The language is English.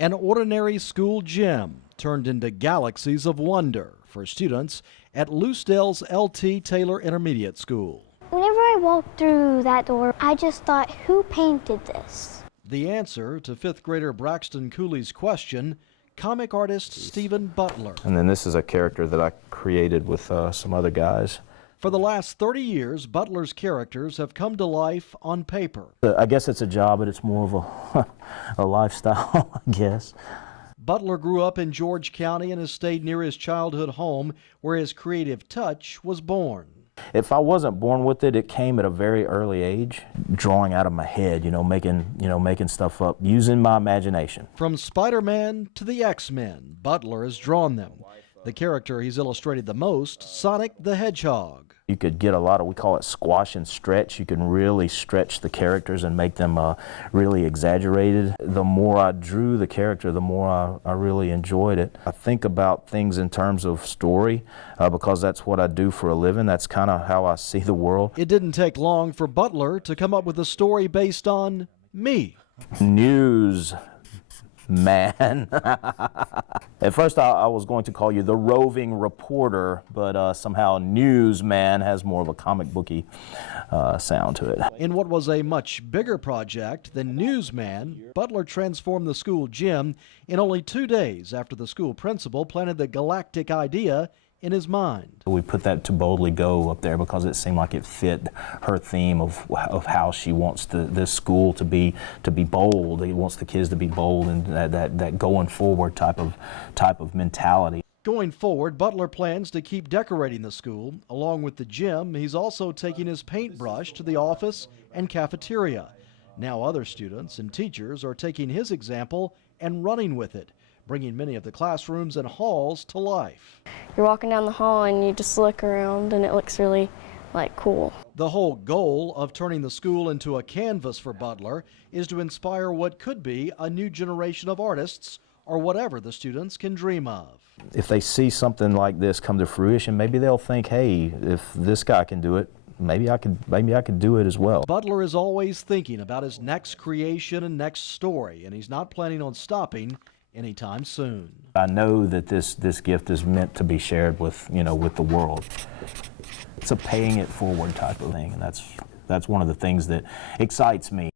An ordinary school gym turned into galaxies of wonder for students at Lucedale's L.T. Taylor Intermediate School. Whenever I walked through that door, I just thought, who painted this? The answer to fifth grader Braxton Cooley's question, comic artist Stephen Butler. And then this is a character that I created with some other guys. For the last 30 years, Butler's characters have come to life on paper. I guess it's a job, but it's more of a lifestyle, I guess. Butler grew up in George County and has stayed near his childhood home where his creative touch was born. If I wasn't born with it, it came at a very early age, drawing out of my head, making stuff up, using my imagination. From Spider-Man to the X-Men, Butler has drawn them. The character he's illustrated the most, Sonic the Hedgehog. You could get a lot of, we call it squash and stretch. You can really stretch the characters and make them really exaggerated. The more I drew the character, the more I really enjoyed it. I think about things in terms of story because that's what I do for a living. That's kind of how I see the world. It didn't take long for Butler to come up with a story based on me. News man. At first I was going to call you the roving reporter, but somehow newsman has more of a comic booky sound to it. In what was a much bigger project than Newsman, Butler transformed the school gym in only 2 days after the school principal planted the galactic idea in his mind. We put that "to boldly go" up there because it seemed like it fit her theme of how she wants this school to be bold. He wants the kids to be bold and that going forward type of mentality. Going forward, Butler plans to keep decorating the school. Along with the gym, he's also taking his paintbrush to the office and cafeteria. Now other students and teachers are taking his example and running with it, bringing many of the classrooms and halls to life. You're walking down the hall and you just look around and it looks really cool. The whole goal of turning the school into a canvas for Butler is to inspire what could be a new generation of artists or whatever the students can dream of. If they see something like this come to fruition, maybe they'll think, hey, if this guy can do it, maybe I could do it as well. Butler is always thinking about his next creation and next story, and he's not planning on stopping anytime soon. I know that this gift is meant to be shared with the world. It's a paying it forward type of thing, and that's one of the things that excites me.